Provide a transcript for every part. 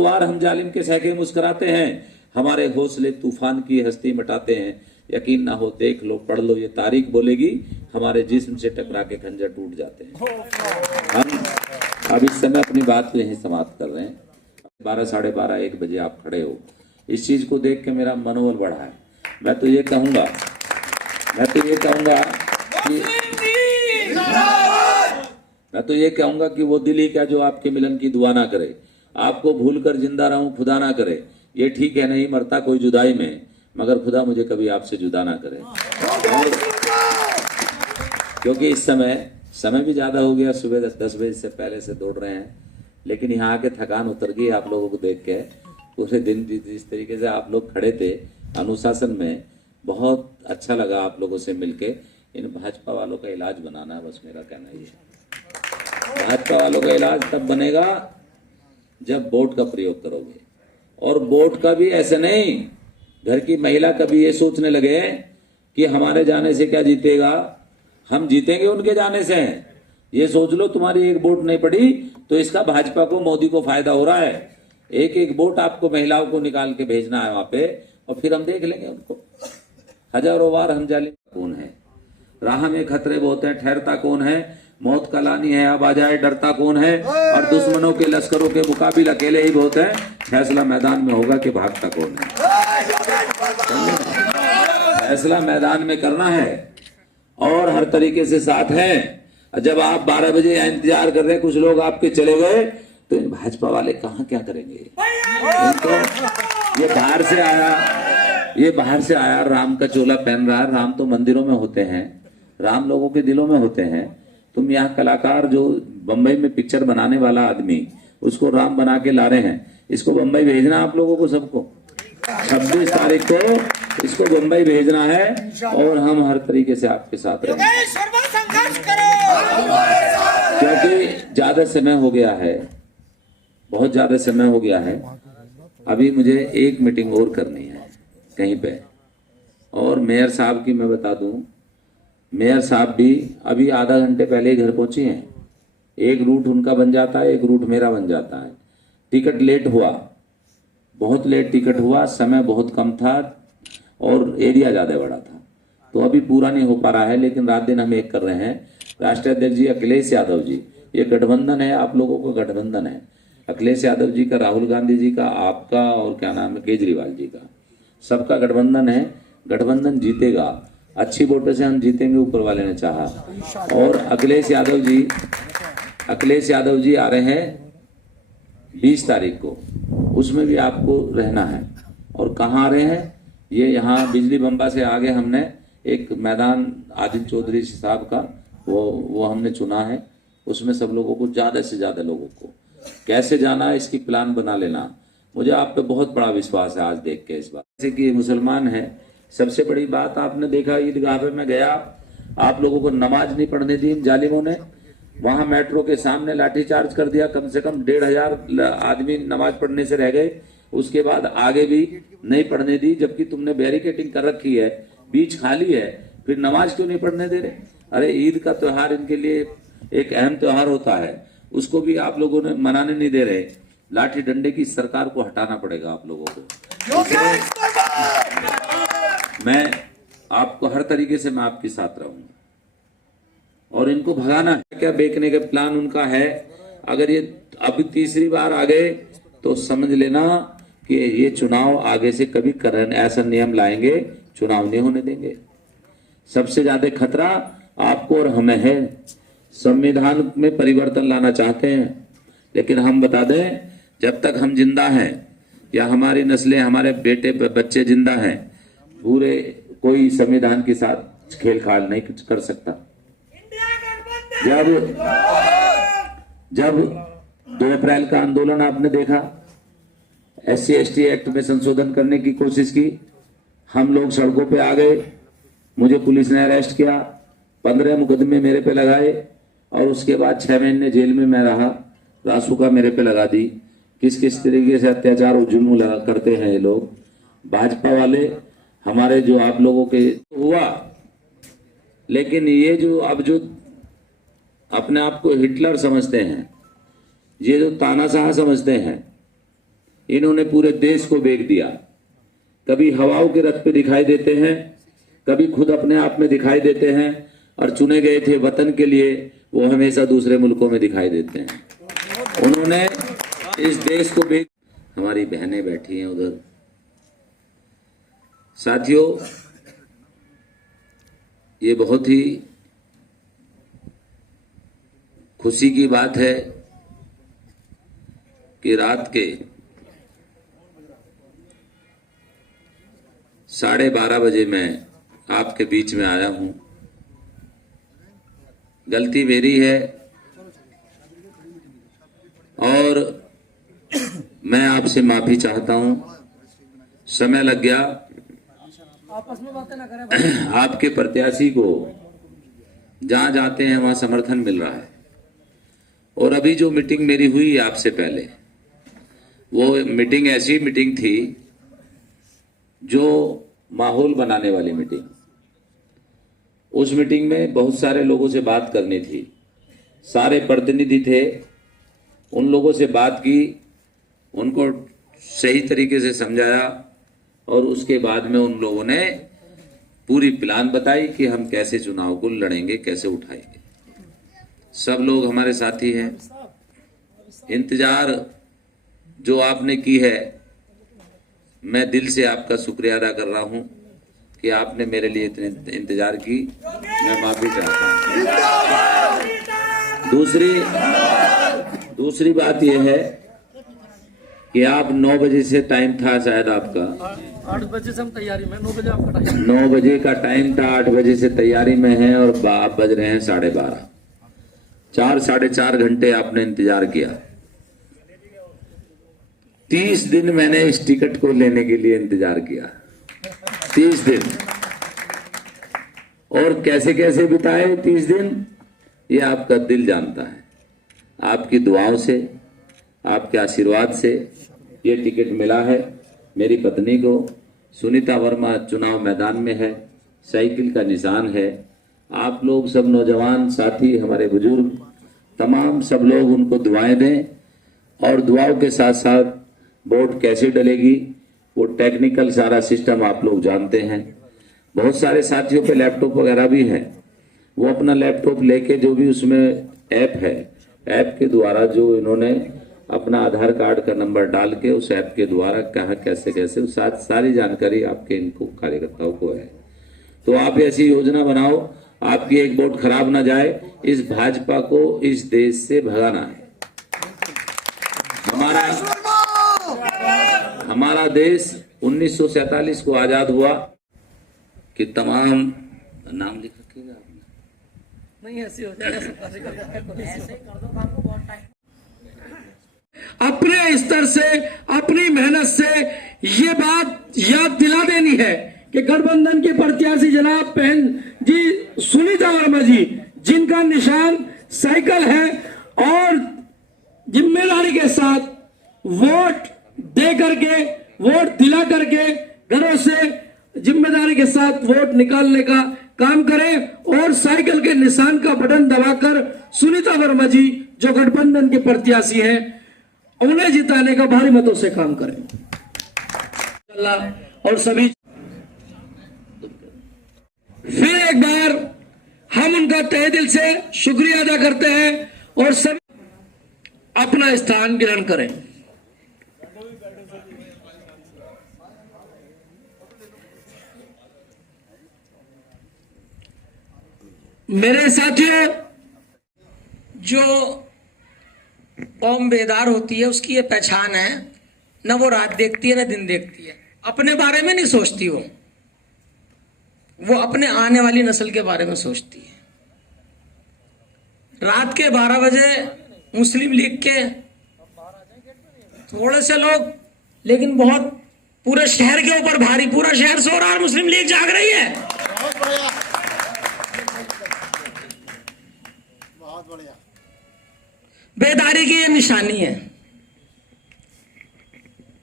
हजारों बार हम जालिम के सहके मुस्कुराते हैं, हमारे हौसले तूफान की हस्ती मिटाते हैं। यकीन ना हो देख लो, पढ़ लो, ये तारीख बोलेगी, हमारे जिस्म से टकरा के खंजर टूट जाते हैं। हम अब इस समय अपनी बात को यहीं समाप्त कर रहे हैं। 12, साढ़े 12, 1 बजे आप खड़े हो, इस चीज को देख के मेरा मनोबल बढ़ा है। मैं तो ये कहूंगा कि वो दिल ही क्या जो आपके मिलन की दुआ ना करे, आपको भूल कर जिंदा रहूं खुदा ना करे। ये ठीक है, नहीं मरता कोई जुदाई में, मगर खुदा मुझे कभी आपसे जुदा ना करे। क्योंकि इस समय भी ज्यादा हो गया, सुबह 10 बजे से पहले से दौड़ रहे हैं, लेकिन यहाँ आके थकान उतर गई आप लोगों को देख के। पूरे दिन जिस तरीके से आप लोग खड़े थे अनुशासन में, बहुत अच्छा लगा आप लोगों से मिलके। इन भाजपा वालों का इलाज बनाना है, बस मेरा कहना ये है। भाजपा वालों का इलाज तब बनेगा जब वोट का प्रयोग करोगे, और वोट का भी ऐसे नहीं, घर की महिला कभी ये सोचने लगे कि हमारे जाने से क्या जीतेगा, हम जीतेंगे उनके जाने से। ये सोच लो तुम्हारी एक वोट नहीं पड़ी तो इसका भाजपा को, मोदी को फायदा हो रहा है। एक एक वोट आपको महिलाओं को निकाल के भेजना है वहां पे, और फिर हम देख लेंगे उनको। हजारों बार हम जालिम कौन है, राह में खतरे बहुत है, ठहरता कौन है, मौत का लानी है अब आ जाए, डरता कौन है, और दुश्मनों के लश्करों के मुकाबले अकेले ही बहुत है, फैसला मैदान में होगा कि भागता कौन है। फैसला मैदान में करना है, और हर तरीके से साथ है। जब आप 12 बजे इंतजार कर रहे हैं, कुछ लोग आपके चले गए, तो इन भाजपा वाले कहाँ क्या करेंगे। इनको ये बाहर से आया राम का चोला पहन रहा है। राम तो मंदिरों में होते हैं, राम लोगों के दिलों में होते हैं। तुम यहाँ कलाकार जो बंबई में पिक्चर बनाने वाला आदमी, उसको राम बना के ला रहे हैं। इसको बंबई भेजना आप लोगों को, सबको 26 तारीख को इसको बंबई भेजना है, और हम हर तरीके से आपके साथ रहेंगे। क्योंकि ज्यादा समय हो गया है, बहुत ज्यादा समय हो गया है। अभी मुझे एक मीटिंग और करनी है कहीं पे, और मेयर साहब की मैं बता दूं, मेयर साहब भी अभी आधा घंटे पहले ही घर पहुंचे हैं। एक रूट उनका बन जाता है, एक रूट मेरा बन जाता है। टिकट लेट हुआ, बहुत लेट टिकट हुआ, समय बहुत कम था और एरिया ज्यादा बड़ा था, तो अभी पूरा नहीं हो पा रहा है। लेकिन रात दिन हम एक कर रहे हैं। राष्ट्रीय अध्यक्ष जी अखिलेश यादव जी, ये गठबंधन है, आप लोगों का गठबंधन है। अखिलेश यादव जी का, राहुल गांधी जी का, आपका, और क्या नाम है, केजरीवाल जी का, सबका गठबंधन है। गठबंधन जीतेगा, अच्छी वोटों से हम जीतेंगे, ऊपर वाले ने चाहा। और अखिलेश यादव जी आ रहे हैं 20 तारीख को, उसमें भी आपको रहना है। और कहाँ आ रहे हैं, ये यहाँ बिजली बम्बा से आगे हमने एक मैदान आदित्य चौधरी साहब का वो हमने चुना है। उसमें सब लोगों को, ज्यादा से ज्यादा लोगों को कैसे जाना है इसकी प्लान बना लेना। मुझे आप पे बहुत बड़ा विश्वास है आज देख के इस बात। जैसे कि मुसलमान है, सबसे बड़ी बात आपने देखा, ईदगाह पे मैं गया, आप लोगों को नमाज नहीं पढ़ने दी इन जालिमों ने। वहां मेट्रो के सामने लाठीचार्ज कर दिया, कम से कम 1,500 आदमी नमाज पढ़ने से रह गए। उसके बाद आगे भी नहीं पढ़ने दी, जबकि तुमने बैरिकेटिंग कर रखी है, बीच खाली है, फिर नमाज क्यों नहीं पढ़ने दे रहे। अरे ईद का त्योहार इनके लिए एक अहम त्योहार होता है, उसको भी आप लोगों ने मनाने नहीं दे रहे। लाठी डंडे की सरकार को हटाना पड़ेगा आप लोगों को। मैं आपको हर तरीके से, मैं आपके साथ रहूंगा, और इनको भगाना है। क्या बेचने का प्लान उनका है। अगर ये अभी तीसरी बार आ गए तो समझ लेना कि ये चुनाव आगे से कभी करन ऐसा नियम लाएंगे, चुनाव नहीं होने देंगे। सबसे ज्यादा खतरा आपको और हमें है। संविधान में परिवर्तन लाना चाहते हैं, लेकिन हम बता दें, जब तक हम जिंदा हैं या हमारी नस्लें, हमारे बेटे बच्चे जिंदा हैं, पूरे कोई संविधान के साथ खेलखाल नहीं कर सकता। जब 2 अप्रैल का आंदोलन आपने देखा, SC/ST एक्ट में संशोधन करने की कोशिश की, हम लोग सड़कों पे आ गए, मुझे पुलिस ने अरेस्ट किया, 15 मुकदमे मेरे पे लगाए, और उसके बाद 6 महीने जेल में मैं रहा। रासुका मेरे पे लगा दी। किस किस तरीके से अत्याचार और जुल्म करते हैं ये लोग भाजपा वाले, हमारे जो आप लोगों के हुआ। लेकिन ये जो अब जो अपने आप को हिटलर समझते हैं, ये जो तानाशाह समझते हैं, इन्होंने पूरे देश को बेच दिया। कभी हवाओं के रथ पे दिखाई देते हैं, कभी खुद अपने आप में दिखाई देते हैं, और चुने गए थे वतन के लिए वो हमेशा दूसरे मुल्कों में दिखाई देते हैं। उन्होंने इस देश को बेच। हमारी बहनें बैठी हैं उधर। साथियों, ये बहुत ही खुशी की बात है कि रात के 12:30 बजे मैं आपके बीच में आया हूं। गलती मेरी है और मैं आपसे माफी चाहता हूं। समय लग गया। आपस में बातें ना करें। आपके प्रत्याशी को जहां जाते हैं वहां समर्थन मिल रहा है। और अभी जो मीटिंग मेरी हुई आपसे पहले, वो मीटिंग ऐसी मीटिंग थी जो माहौल बनाने वाली मीटिंग। उस मीटिंग में बहुत सारे लोगों से बात करनी थी, सारे प्रतिनिधि थे। उन लोगों से बात की, उनको सही तरीके से समझाया और उसके बाद में उन लोगों ने पूरी प्लान बताई कि हम कैसे चुनाव को लड़ेंगे, कैसे उठाएंगे। सब लोग हमारे साथी हैं। इंतजार जो आपने की है, मैं दिल से आपका शुक्रिया अदा कर रहा हूं कि आपने मेरे लिए इतने इंतजार की। मैं माफी चाहता हूं। दूसरी बात यह है कि आप 9 बजे से टाइम था शायद आपका। 8 बजे से हम तैयारी में, 9 बजे आपका टाइम। 9 बजे का टाइम था, 8 बजे से तैयारी में है और आप बज रहे हैं 12:30। 4-4.5 घंटे आपने इंतजार किया। 30 दिन मैंने इस टिकट को लेने के लिए इंतजार किया। 30 दिन। और कैसे कैसे बिताए 30 दिन, ये आपका दिल जानता है। आपकी दुआओं से, आपके आशीर्वाद से ये टिकट मिला है। मेरी पत्नी को, सुनीता वर्मा चुनाव मैदान में है, साइकिल का निशान है। आप लोग सब नौजवान साथी, हमारे बुजुर्ग, तमाम सब लोग उनको दुआएं दें। और दुआओं के साथ साथ वोट कैसे डलेगी, वो टेक्निकल सारा सिस्टम आप लोग जानते हैं। बहुत सारे साथियों पे लैपटॉप वगैरह भी है। वो अपना लैपटॉप लेके, जो भी उसमें ऐप है, ऐप के द्वारा जो इन्होंने अपना आधार कार्ड का नंबर डाल के उस ऐप के द्वारा कहाँ कैसे कैसे सारी जानकारी आपके इनको कार्यकर्ताओं को है। तो आप ऐसी योजना बनाओ, आपकी एक वोट खराब ना जाए। इस भाजपा को इस देश से भगाना है। हमारा देश 1947 को आजाद हुआ कि तमाम नाम लिख रखिएगा आपने। नहीं, ऐसे हो जाएगा। ऐसे कर दो काम को, बहुत टाइम। अपने स्तर से, अपनी मेहनत से ये बात याद दिला देनी है कि गठबंधन के प्रत्याशी जनाब बहन जी सुनीता वर्मा जी, जिनका निशान साइकिल है, और जिम्मेदारी के साथ वोट दे करके, वोट दिला करके घरों से जिम्मेदारी के साथ वोट निकालने का काम करें। और साइकिल के निशान का बटन दबाकर सुनीता वर्मा जी, जो गठबंधन के प्रत्याशी हैं, उन्हें जिताने का भारी मतों से काम करें। और सभी फिर एक बार हम उनका तहे दिल से शुक्रिया अदा करते हैं और सभी अपना स्थान ग्रहण करें। मेरे साथियों, जो कौम बेदार होती है उसकी ये पहचान है, न वो रात देखती है न दिन देखती है। अपने बारे में नहीं सोचती वो अपने आने वाली नस्ल के बारे में सोचती है। रात के 12 बजे मुस्लिम लीग के थोड़े से लोग, लेकिन बहुत पूरे शहर के ऊपर भारी, पूरा शहर सो रहा है, मुस्लिम लीग जाग रही है। बेदारी की ये निशानी है।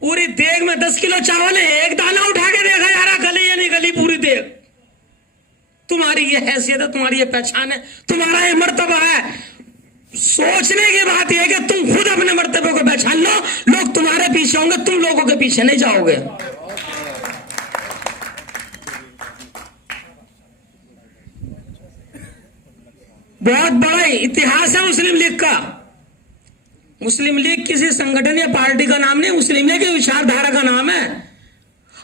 पूरी देग में 10 किलो चावल है, एक दाना उठा के देखा जा रहा गली या नहीं गली, पूरी देग। तुम्हारी ये हैसियत है, तुम्हारी ये पहचान है, तुम्हारा ये मर्तबा है। सोचने की बात यह है कि तुम खुद अपने मर्तबे को पहचान लो, लोग तुम्हारे पीछे होंगे, तुम लोगों के पीछे नहीं जाओगे। बहुत बड़ा इतिहास है मुस्लिम लीग का। मुस्लिम लीग किसी संगठन या पार्टी का नाम नहीं, मुस्लिम लीग की विचारधारा का नाम है।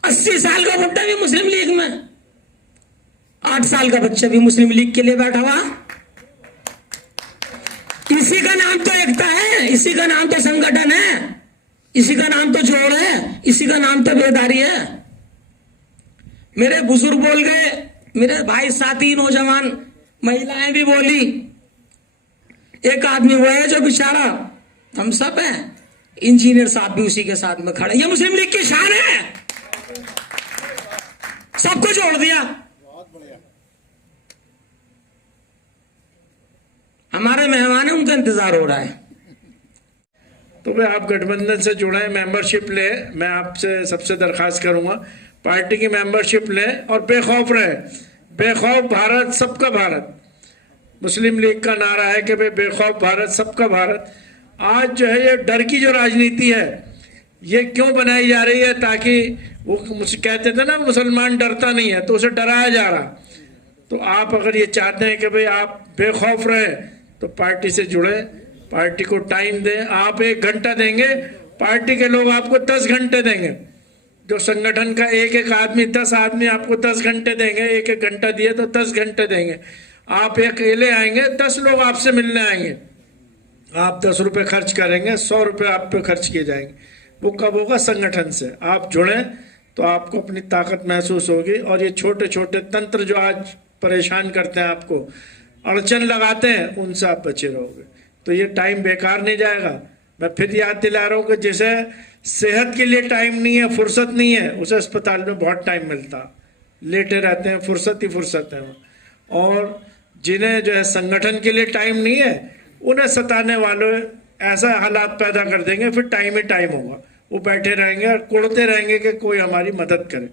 80 साल का बुड्ढा भी मुस्लिम लीग में, 8 साल का बच्चा भी मुस्लिम लीग के लिए बैठा हुआ। इसी का नाम तो एकता है, इसी का नाम तो संगठन है, इसी का नाम तो जोड़ है, इसी का नाम तो बेदारी है। मेरे बुजुर्ग बोल गए, मेरे भाई साथी नौजवान महिलाएं भी बोली। एक आदमी वो है जो बेचारा, हम सब हैं, इंजीनियर साहब भी उसी के साथ में खड़े। ये मुस्लिम लीग की शान है, सबको जोड़ दिया। हमारे मेहमान है, उनका इंतजार हो रहा है। तो भाई आप गठबंधन से जुड़े, मेंबरशिप ले। मैं आपसे सबसे दरख्वास्त करूंगा पार्टी की मेंबरशिप ले और बेखौफ रहे। बेखौफ भारत, सबका भारत। मुस्लिम लीग का नारा है कि भाई बेखौफ भारत, सबका भारत। आज जो है ये डर की जो राजनीति है ये क्यों बनाई जा रही है, ताकि वो कहते थे ना मुसलमान डरता नहीं है, तो उसे डराया जा रहा। तो आप अगर ये चाहते हैं कि भाई आप बेखौफ रहे तो पार्टी से जुड़े, पार्टी को टाइम दें। आप 1 घंटा देंगे, पार्टी के लोग आपको 10 घंटे देंगे। जो संगठन का एक आदमी, 10 आदमी आपको 10 घंटे देंगे। 1 घंटा दिए तो 10 घंटे देंगे। आप अकेले आएंगे, 10 लोग आपसे मिलने आएंगे। आप 10 रुपये खर्च करेंगे, 100 रुपये आप पे खर्च किए जाएंगे। वो कब होगा? संगठन से। आप जुड़ें तो आपको अपनी ताकत महसूस होगी। और ये छोटे छोटे तंत्र जो आज परेशान करते हैं, आपको अड़चन लगाते हैं, उनसे आप बचे रहोगे। तो ये टाइम बेकार नहीं जाएगा। मैं फिर याद दिला रहा हूँ कि जिसे सेहत के लिए टाइम नहीं है, फुर्सत नहीं है, उसे अस्पताल में बहुत टाइम मिलता। लेटे रहते हैं, फुर्सत ही फुर्सत है। और जिन्हें जो है संगठन के लिए टाइम नहीं है, उन्हें सताने वालों ऐसा हालात पैदा कर देंगे, फिर टाइम ही टाइम होगा। वो बैठे रहेंगे और कुड़ते रहेंगे कि कोई हमारी मदद करे।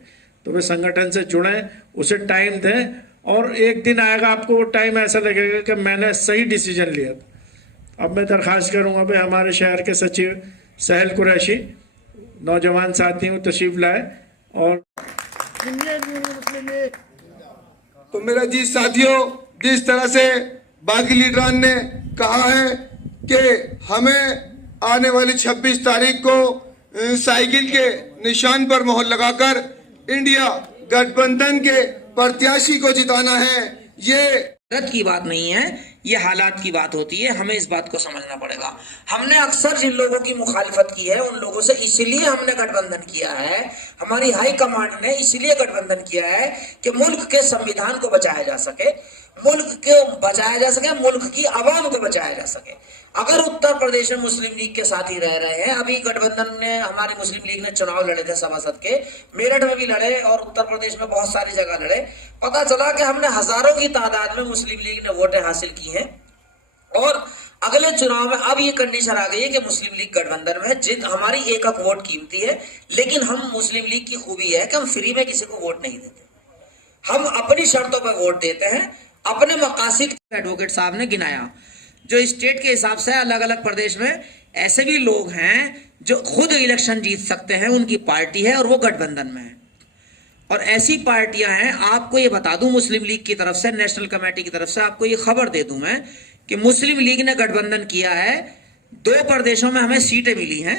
तो वे संगठन से जुड़ें, उसे टाइम दें, और एक दिन आएगा आपको वो टाइम ऐसा लगेगा कि मैंने सही डिसीजन लिया था। अब मैं दरख्वास्त करूंगा भाई हमारे शहर के सचिव सहल कुरैशी, नौजवान साथी हूँ, तशरीफ लाए। और तो मेरा जी साथियों, जिस तरह से बागी लीडरान ने कहा है कि हमें आने वाली 26 तारीख को साइकिल के निशान पर मोहर लगाकर इंडिया गठबंधन के प्रत्याशी को जिताना है। ये गलत की बात नहीं है, ये हालात की बात होती है। हमें इस बात को समझना पड़ेगा। हमने अक्सर जिन लोगों की मुखालिफत की है, उन लोगों से इसलिए हमने गठबंधन किया है, हमारी हाई कमांड ने इसलिए गठबंधन किया है कि मुल्क के संविधान को बचाया जा सके, मुल्क को बचाया जा सके, मुल्क की आवाम को बचाया जा सके। अगर उत्तर प्रदेश में मुस्लिम लीग के साथ ही रह रहे हैं, अभी गठबंधन ने, हमारी मुस्लिम लीग ने चुनाव लड़े थे सभासद के, मेरठ में भी लड़े और उत्तर प्रदेश में बहुत सारी जगह लड़े। पता चला कि हमने हजारों की तादाद में मुस्लिम लीग ने वोटें हासिल की हैं। और अगले चुनाव में अब ये कंडीशन आ गई है कि मुस्लिम लीग गठबंधन में है। जित हमारी एक वोट कीमती है, लेकिन हम मुस्लिम लीग की खूबी है कि हम फ्री में किसी को वोट नहीं देते, हम अपनी शर्तों पर वोट देते हैं, अपने मकासद। एडवोकेट साहब ने गिनाया जो स्टेट के हिसाब से अलग अलग प्रदेश में ऐसे भी लोग हैं जो खुद इलेक्शन जीत सकते हैं, उनकी पार्टी है और वो गठबंधन में है। और ऐसी पार्टियां हैं, आपको ये बता दूं, मुस्लिम लीग की तरफ से, नेशनल कमेटी की तरफ से आपको ये खबर दे दूं मैं कि मुस्लिम लीग ने गठबंधन किया है। 2 प्रदेशों में हमें सीटें मिली हैं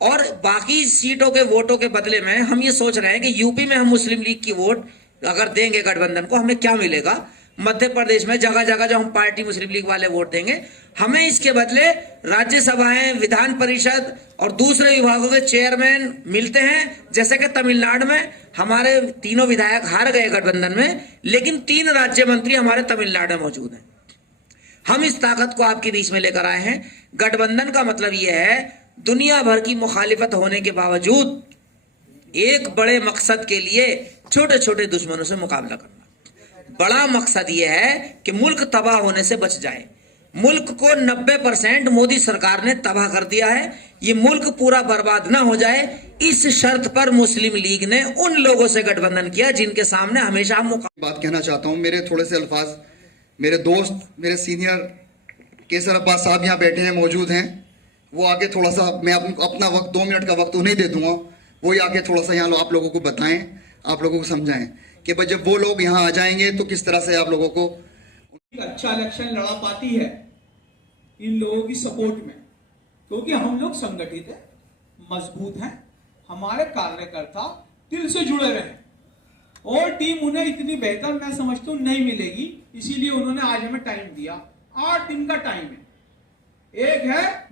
और बाकी सीटों के वोटों के बदले में हम ये सोच रहे हैं कि यूपी में हम मुस्लिम लीग की वोट अगर देंगे गठबंधन को, हमें क्या मिलेगा। मध्य प्रदेश में जगह जगह जो हम पार्टी मुस्लिम लीग वाले वोट देंगे, हमें इसके बदले राज्यसभाएं, विधान परिषद और दूसरे विभागों के चेयरमैन मिलते हैं। जैसे कि तमिलनाडु में हमारे 3 विधायक हार गए गठबंधन में, लेकिन 3 राज्य मंत्री हमारे तमिलनाडु में मौजूद हैं। हम इस ताकत को आपके बीच में लेकर आए हैं। गठबंधन का मतलब यह है दुनिया भर की मुखालिफत होने के बावजूद एक बड़े मकसद के लिए छोटे छोटे दुश्मनों से मुकाबला करना। बड़ा मकसद यह है कि मुल्क तबाह होने से बच जाए। मुल्क को 90% मोदी सरकार ने तबाह कर दिया है, ये मुल्क पूरा बर्बाद ना हो जाए, इस शर्त पर मुस्लिम लीग ने उन लोगों से गठबंधन किया जिनके सामने हमेशा हम बात कहना चाहता हूं। मेरे थोड़े से अल्फाज मेरे दोस्त, मेरे सीनियर केसर अब्बास साहब यहाँ बैठे हैं, मौजूद हैं, वो आके थोड़ा सा, मैं अपना वक्त 2 मिनट का वक्त उन्हें दे दूंगा, वही आके थोड़ा सा यहाँ आप लोगों को बताएं, आप लोगों को समझाएं कि भाई जब वो लोग यहाँ आ जाएंगे तो किस तरह से आप लोगों को अच्छा इलेक्शन लड़ा पाती है इन लोगों की सपोर्ट में, क्योंकि हम लोग संगठित हैं, मजबूत हैं, हमारे कार्यकर्ता दिल से जुड़े रहे हैं और टीम उन्हें इतनी बेहतर मैं समझता हूं नहीं मिलेगी, इसीलिए उन्होंने आज हमें टाइम दिया। 8 दिन का टाइम है। एक है